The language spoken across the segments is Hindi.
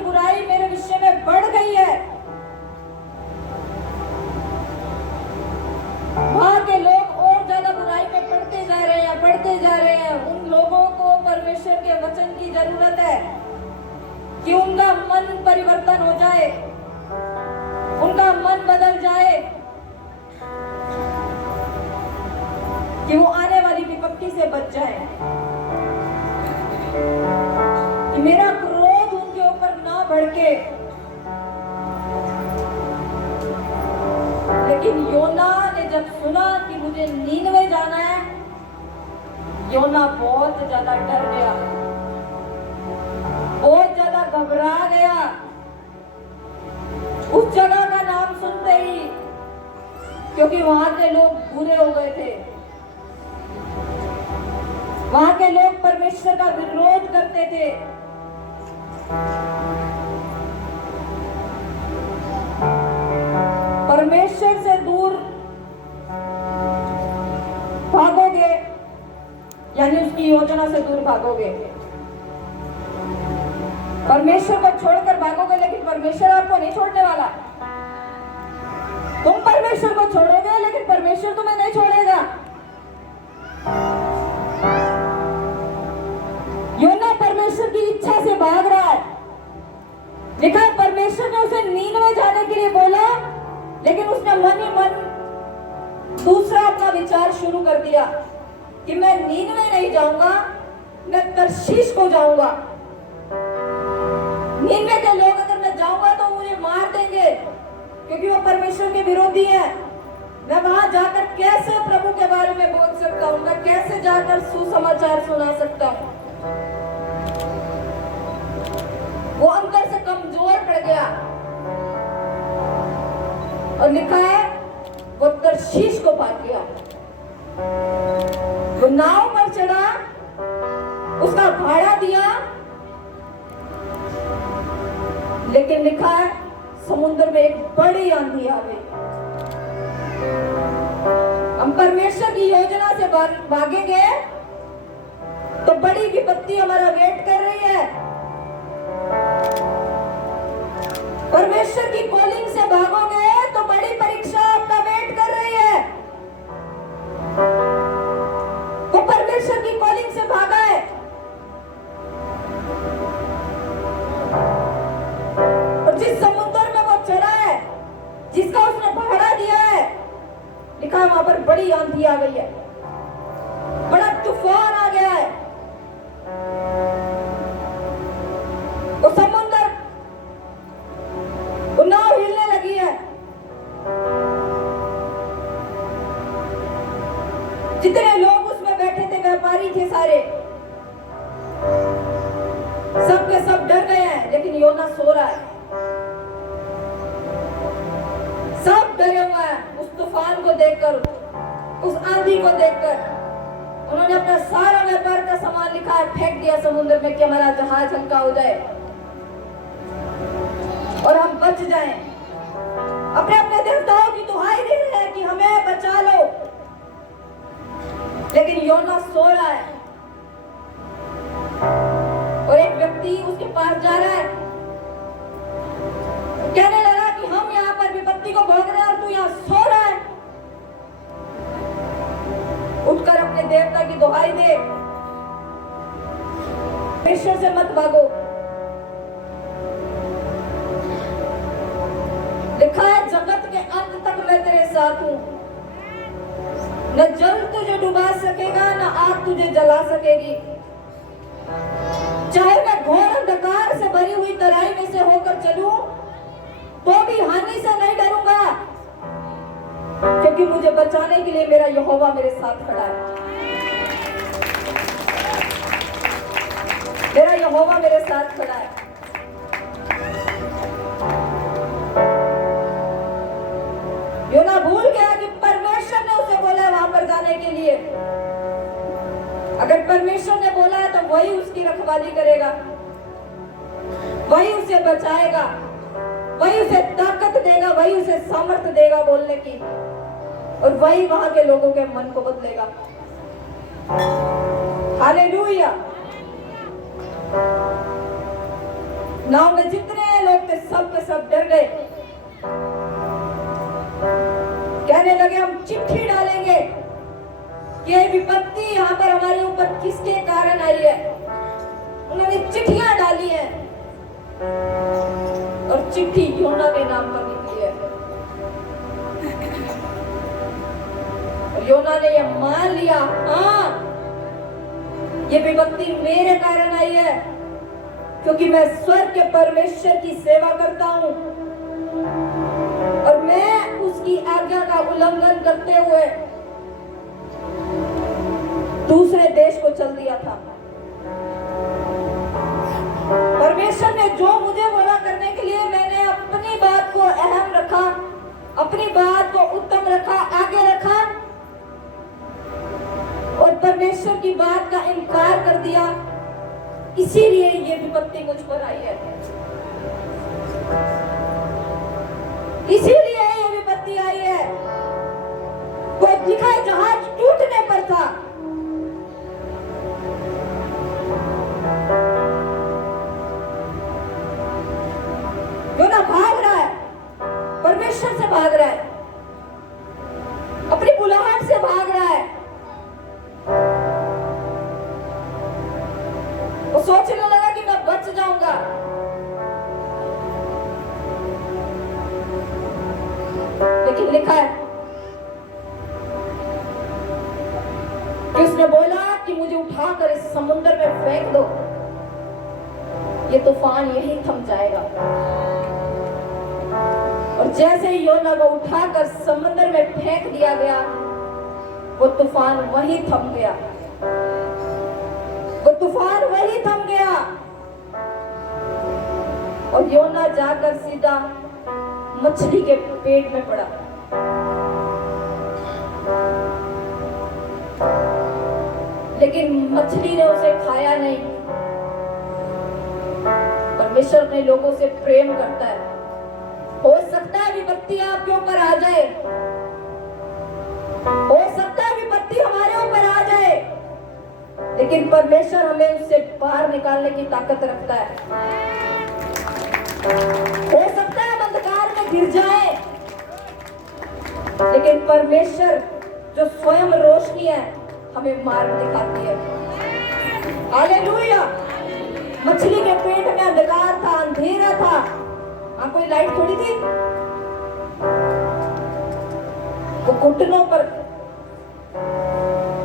बुराई मेरे विषय में बढ़ गई है। वहां के लोग और ज्यादा बुराई में पड़ते जा रहे हैं। उन लोगों को परमेश्वर के वचन की जरूरत है कि उनका मन परिवर्तन हो जाए, उनका मन बदल जाए, कि वो आने वाली विपत्ति से बच जाए, कि मेरा क्रोध उनके ऊपर ना भड़के। लेकिन योना ने जब सुना कि मुझे नीनवे जाना है, योना बहुत ज्यादा डर गया, बहुत ज्यादा घबरा गया। उस जगह का नाम सुनते ही, क्योंकि वहां के लोग बुरे हो गए थे, वहां के लोग परमेश्वर का विरोध करते थे। परमेश्वर से दूर भागोगे यानी उसकी योजना से दूर भागोगे। परमेश्वर को छोड़कर भागोगे, लेकिन परमेश्वर आपको नहीं छोड़ने वाला। तुम परमेश्वर को छोड़ोगे, लेकिन परमेश्वर तुम्हें नहीं छोड़ेगा। योना परमेश्वर की इच्छा से भाग रहा है। लिखा है परमेश्वर ने उसे नीनवे जाने के लिए बोला, लेकिन उसने मन ही मन दूसरा अपना विचार शुरू कर दिया कि मैं नीनवे नहीं जाऊंगा, मैं तर्शीश को जाऊंगा। नीनवे के लोग अगर मैं जाऊंगा तो मुझे मार देंगे, क्योंकि वो परमेश्वर के विरोधी हैं। मैं वहां जाकर कैसे प्रभु के बारे में बोल सकता हूँ, मैं कैसे जाकर सुसमाचार सुना सकता हूँ। वो अंदर से कमजोर पड़ गया और लिखा है वो तर्शीश को भाग गया। वो नाव पर चढ़ा, उसका भाड़ा दिया, लेकिन लिखा है समुद्र में एक बड़ी आंधी आ गई। हम परमेश्वर की योजना से भागेंगे तो बड़ी विपत्ति हमारा वेट कर रही है। परमेश्वर की कॉलिंग से भागोगे तो बड़ी परीक्षा आपका वेट कर रही है। वो परमेश्वर की कॉलिंग से भागा है, और जिस समुद्र में वो चढ़ा है, जिसका उसने भाड़ा दिया है, लिखा है वहां पर बड़ी आंधी आ गई है, बड़ा तूफान आ गया है। वो समुद्र, वो नाव हिलने लगी है। जितने लोग उसमें बैठे थे, व्यापारी थे सारे, सब के सब डर गए हैं, लेकिन योना सो रहा है। सब डरे हुए हैं उस तूफान को देखकर, उस आंधी को देखकर। उन्होंने अपना सारा व्यापार का सामान लिखा है फेंक दिया समुद्र में कि हमारा जहाज हल्का हो जाए और हम बच जाएं। अपने अपने देवताओं की दुहाई दे रहे हैं कि हमें बचा लो, लेकिन योना सो रहा है। और एक व्यक्ति उसके पास जा रहा है, कहने लगा कि हम यहाँ पर विपत्ति को भोग रहे हैं और तू यहाँ सो रहा है। उठकर अपने देवता की दुहाई दे, परमेश्वर से मत भागो। लिखा है जगत के अंत तक मैं तेरे साथ हूं, न जल तुझे डुबा सकेगा, न आग तुझे जला सकेगी। चाहे मैं घोर अंधकार से भरी हुई तराई में से होकर चलूं, तो भी हानि से नहीं डरूंगा, क्योंकि मुझे बचाने के लिए मेरा यहोवा मेरे साथ खड़ा है। मेरा यहोवा मेरे साथ खड़ा है। योना भूल गया कि परमेश्वर ने उसे बोला है वहां पर जाने के लिए। अगर परमेश्वर ने बोला है तो वही उसकी रखवाली करेगा, वही उसे बचाएगा, वही उसे ताकत देगा, वही उसे सामर्थ्य देगा बोलने की, और वही वहां के लोगों के मन को बदलेगा। हालेलुया। नाव में जितने लोग थे सब के सब डर गए, कहने लगे हम चिट्ठी डालेंगे कि ये विपत्ति यहाँ पर हमारे ऊपर किसके कारण आई है। उन्होंने चिट्ठियां डाली हैं और चिट्ठी योना के नाम पर निकली है। और योना ने यह मान लिया, हाँ ये विपत्ति मेरे कारण आई है, क्योंकि मैं स्वर्ग के परमेश्वर की सेवा करता हूं और मैं उसकी आज्ञा का उल्लंघन करते हुए दूसरे देश को चल दिया था। परमेश्वर ने जो मुझे बोला करने के लिए मैंने अपनी बात को अहम रखा, अपनी बात को उत्तम रखा, आगे रखा और परमेश्वर की बात का इनकार कर दिया। इसीलिए ये विपत्ति मुझ पर आई है, इसीलिए ये विपत्ति आई है। वो लिखा जहाज टूटने पर था, जो ना भाग रहा है, परमेश्वर से भाग रहा है, अपनी बुलाहट से भाग रहा है। वो सोचने लगा कि मैं बच जाऊंगा, लेकिन लिखा है कि उसने बोला कि मुझे उठाकर इस समुद्र में फेंक दो, ये तूफान यही थम जाएगा। और जैसे ही योना को उठाकर समुद्र में फेंक दिया गया, वो तूफान वही थम गया, वो तूफान वही थम गया और योना जाकर सीधा मछली के पेट में पड़ा। लेकिन मछली ने उसे खाया नहीं। परमेश्वर अपने लोगों से प्रेम करता है। हो सकता है विपत्ति आपके ऊपर आ जाए, हो सकता है विपत्ति हमारे ऊपर आ जाए, लेकिन परमेश्वर हमें उससे बाहर निकालने की ताकत रखता है। हो सकता है हम अंधकार में गिर जाए, लेकिन परमेश्वर जो स्वयं रोशनी है हमें मार्ग दिखाती है। हालेलुया। मछली के पेट में अंधकार था, अंधेरा था, हाँ कोई लाइट थोड़ी थी। वो घुटनों पर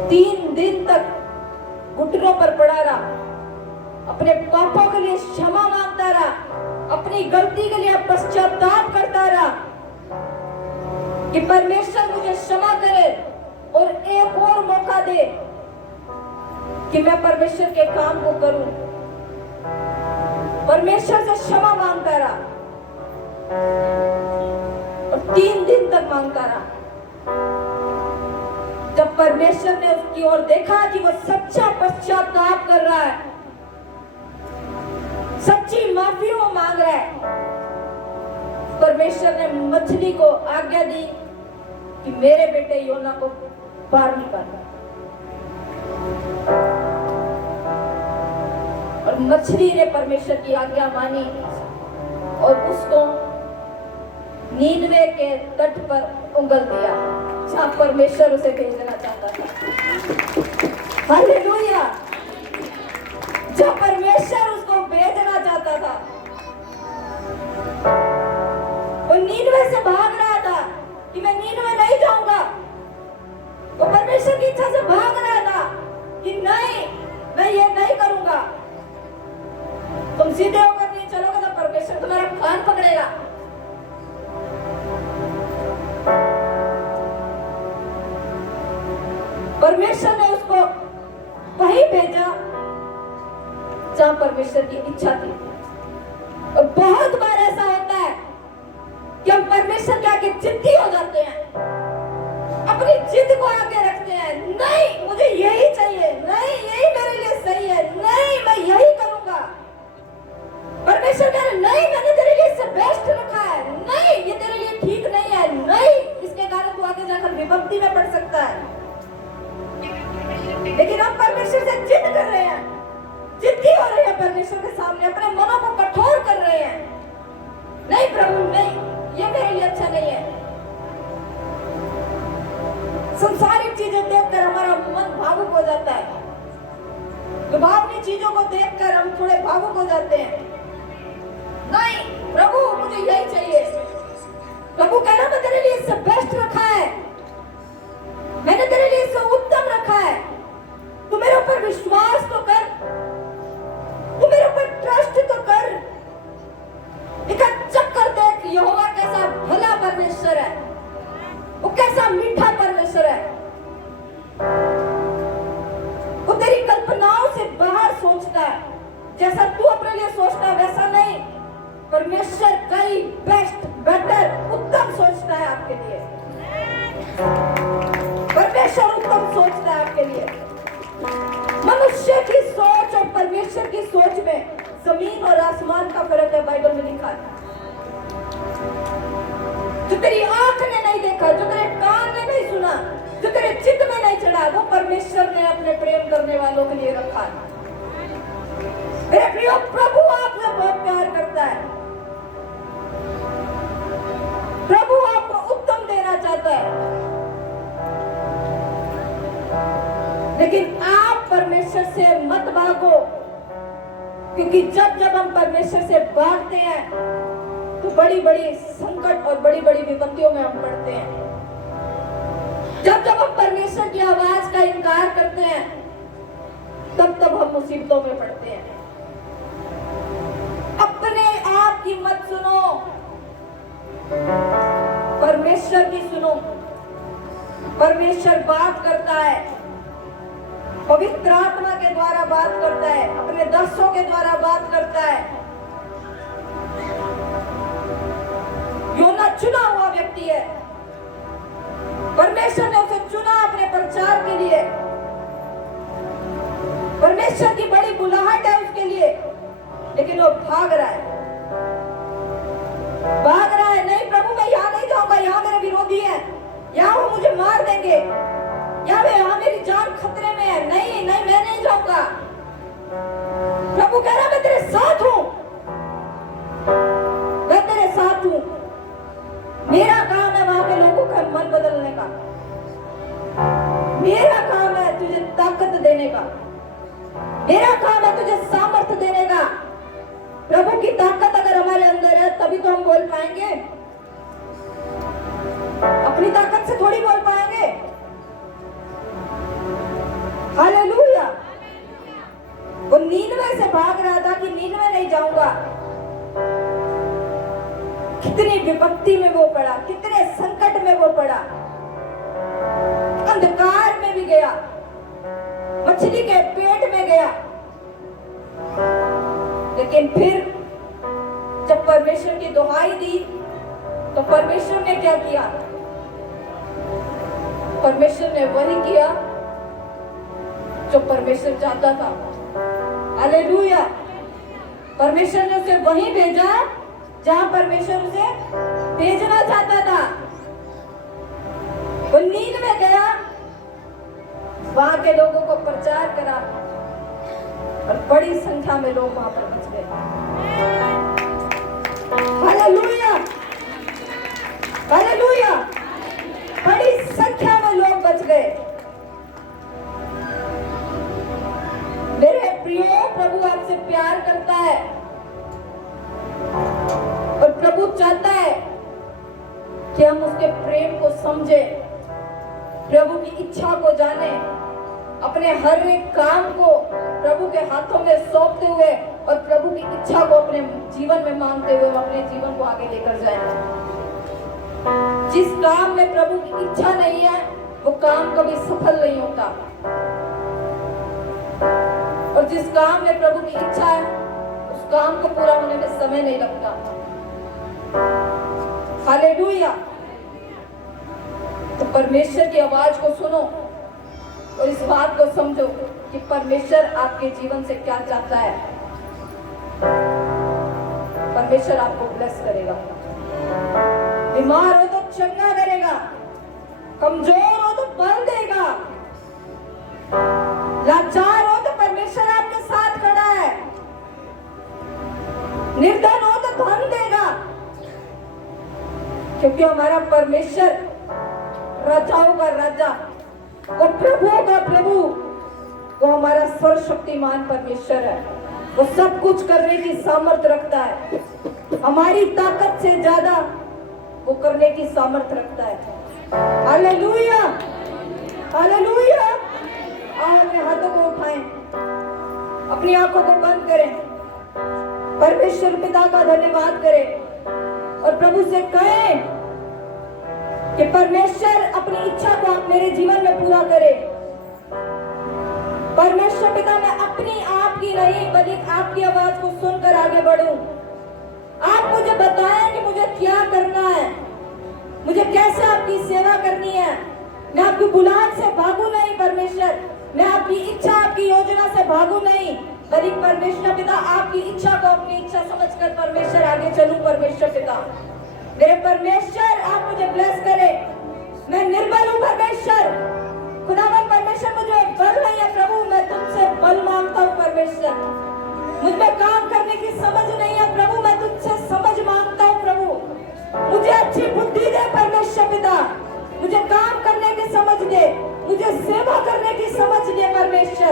3 दिन तक घुटनों पर पड़ा रहा, अपने पापों के लिए क्षमा मांगता रहा, अपनी गलती के लिए पश्चाताप करता रहा कि परमेश्वर मुझे क्षमा करे और एक और मौका दे कि मैं परमेश्वर के काम को करूं। परमेश्वर से क्षमा मांगता रहा और 3 दिन तक मांगता रहा। जब परमेश्वर ने उसकी ओर देखा कि वो सच्चा पश्चाताप कर रहा है, सच्ची माफी वो मांग रहा है, परमेश्वर ने मछली को आज्ञा दी कि मेरे बेटे योना को बाहर निकालो। और मछली ने परमेश्वर की आज्ञा मानी और उसको नीनवे के तट पर उंगल दिया, जहां परमेश्वर उसे भेजना चाहता था। हालेलुया। जहां परमेश्वर उसको भेजना चाहता था, वो नीनवे से भाग रहा था कि मैं नीनवे नहीं जाऊंगा। वो परमेश्वर की इच्छा से भाग रहा था कि नहीं, मैं ये नहीं करूंगा। तुम सीधे होकर नहीं चलोगे तो परमेश्वर तुम्हारा कान पकड़ेगा। परमेश्वर ने उसको वहीं भेजा जहां परमेश्वर की इच्छा थी। और बहुत बार ऐसा होता है कि हम परमेश्वर के आगे जिद्दी हो जाते हैं, अपनी जिद को आगे रखते हैं। नहीं, मुझे यही चाहिए, नहीं यही मेरे लिए सही है, नहीं मैं यही करूंगा। परमेश्वर कह रहे नहीं, मैंने तेरे लिए इससे बेस्ट रखा है, नहीं ये तेरे लिए ठीक नहीं है, नहीं इसके कारण तू आगे जाकर विपत्ति में पड़ सकता है। लेकिन हम परमेश्वर से जिद कर रहे हैं, जिद्दी हो रहे हैं परमेश्वर के सामने, अपने मनों को कठोर कर रहे हैं। रहे हैं, नहीं प्रभु नहीं, ये मेरे लिए अच्छा नहीं है। संसारिक चीजें देखकर हमारा मन भावुक हो जाता है, लुभावनी चीजों को देखकर हम थोड़े भावुक हो जाते हैं। नहीं प्रभु मुझे यही चाहिए। प्रभु कह रहा मैं तेरे लिए इससे बेस्ट रखा है, मैंने तेरे लिए इससे उत्तम रखा है। तू मेरे ऊपर विश्वास तो कर, तू मेरे ऊपर ट्रस्ट तो कर। एक चक्कर देख यहोवा कैसा भला परमेश्वर है, वो कैसा मीठा परमेश्वर है। वो तेरी कल्पनाओं से बाहर सोचता है, जैसा तू अपने लिए सोचता है वैसा नहीं। परमेश्वर कई बेस्ट बेटर उत्तम सोचता है आपके लिए। परमेश्वर उत्तम सोचता है आपके लिए। मनुष्य की सोच और परमेश्वर की सोच में जमीन और आसमान का फर्क है, बाइबल में लिखा है। जो तेरी आंख ने नहीं देखा, जो तेरे कान ने नहीं सुना, जो तेरे चित्त में नहीं चढ़ा, वो परमेश्वर ने अपने प्रेम करने वालों के लिए रखा है। मेरे प्रिय प्रभु आपसे बहुत प्यार करता है, प्रभु आपको उत्तम देना चाहता है। लेकिन आप परमेश्वर से मत भागो, क्योंकि जब जब हम परमेश्वर से भागते हैं तो बड़ी बड़ी संकट और बड़ी बड़ी विपत्तियों में हम पड़ते हैं। जब जब हम परमेश्वर की आवाज का इनकार करते हैं तब तब हम मुसीबतों में पड़ते हैं। अपने आप की मत सुनो, परमेश्वर की सुनो। परमेश्वर बात करता है, पवित्र आत्मा के द्वारा बात करता है, अपने दासों के द्वारा बात करता है। योना चुना हुआ व्यक्ति है, परमेश्वर ने उसे चुना अपने प्रचार के लिए। परमेश्वर की बड़ी बुलाहट है उसके लिए, लेकिन वो भाग रहा है, भाग रहा है। नहीं प्रभु मैं यहाँ नहीं जाऊंगा, यहाँ मेरे विरोधी है, यहाँ वो मुझे मार देंगे, यहाँ मेरी जान खतरे में है। नहीं नहीं मैं नहीं जाऊंगा। प्रभु कह रहा मैं तेरे साथ हूं, मैं तेरे साथ हूं। मेरा काम है वहां के लोगों का मन बदलने का, मेरा काम है तुझे ताकत देने का, मेरा काम है तुझे सामर्थ्य देने का। प्रभु की ताकत अगर हमारे अंदर है तभी तो हम बोल पाएंगे, अपनी ताकत से थोड़ी बोल पाएंगे। हालेलुया। वो नीनवे से भाग रहा था कि नीनवे नहीं जाऊंगा। कितनी विपत्ति में वो पड़ा, कितने संकट में वो पड़ा, अंधकार में भी गया, मछली के पेट में गया। लेकिन फिर जब परमेश्वर की दुहाई दी तो परमेश्वर ने क्या किया? परमेश्वर ने वही किया जो परमेश्वर चाहता था। हालेलुया। परमेश्वर ने उसे वहीं भेजा जहां परमेश्वर उसे भेजना चाहता था। वो नींद में गया, वहां के लोगों को प्रचार करा और बड़ी संख्या में लोग वहां पर बच गए। Hallelujah, hallelujah. बड़ी संख्या में लोग बच गए। मेरे प्रियो, प्रभु आपसे प्यार करता है और प्रभु चाहता है कि हम उसके प्रेम को समझे, प्रभु की इच्छा को जाने, अपने हर एक काम को प्रभु के हाथों में सौंपते हुए और प्रभु की इच्छा को अपने जीवन में मांगते हुए अपने जीवन को आगे लेकर जाए। जिस काम में प्रभु की इच्छा नहीं है वो काम कभी सफल नहीं होता, और जिस काम में प्रभु की इच्छा है उस काम को पूरा होने में समय नहीं लगता। हालेलुया। तो परमेश्वर की आवाज को सुनो और इस बात को समझो कि परमेश्वर आपके जीवन से क्या चाहता है। परमेश्वर आपको ब्लेस करेगा, बीमार हो तो चंगा करेगा, कमजोर हो तो बल देगा, लाचार हो तो परमेश्वर आपके साथ खड़ा है, निर्धन हो तो क्योंकि हमारा परमेश्वर राजाओं का राजा, वो प्रभुओं का प्रभु, वो हमारा सर्वशक्तिमान परमेश्वर है। वो सब कुछ करने की सामर्थ्य रखता है, हमारी ताकत से ज्यादा वो करने की सामर्थ्य रखता है। Hallelujah, hallelujah. आओ अपने हाथों को उठाएं, अपनी आंखों को बंद करें, परमेश्वर पिता का धन्यवाद करें और प्रभु से कहें कि परमेश्वर अपनी इच्छा को आप मेरे जीवन में पूरा करे। परमेश्वर पिता, मैं अपनी आप की नहीं बल्कि आपकी आवाज को सुनकर आगे बढ़ूं। आप मुझे बताएं कि मुझे क्या करना है, मुझे कैसे आपकी सेवा करनी है। मैं आपकी बुलाहट से भागू नहीं परमेश्वर, मैं आपकी इच्छा, आपकी योजना से भागू नहीं, बल्कि परमेश्वर पिता आपकी इच्छा को अपनी इच्छा समझकर परमेश्वर आगे चलूं। परमेश्वर पिता, मेरे परमेश्वर, आप मुझे ब्लेस करें। मैं निर्बल हूं परमेश्वर, खुदावन परमेश्वर, मुझे बल नहीं है प्रभु, मैं तुमसे बल मांगता हूं परमेश्वर। मुझमें काम करने की समझ नहीं है प्रभु, मैं तुमसे समझ मांगता हूं प्रभु। मुझे अच्छी बुद्धि दे परमेश्वर पिता, मुझे काम करने की समझ दे, मुझे सेवा करने की समझ दे परमेश्वर।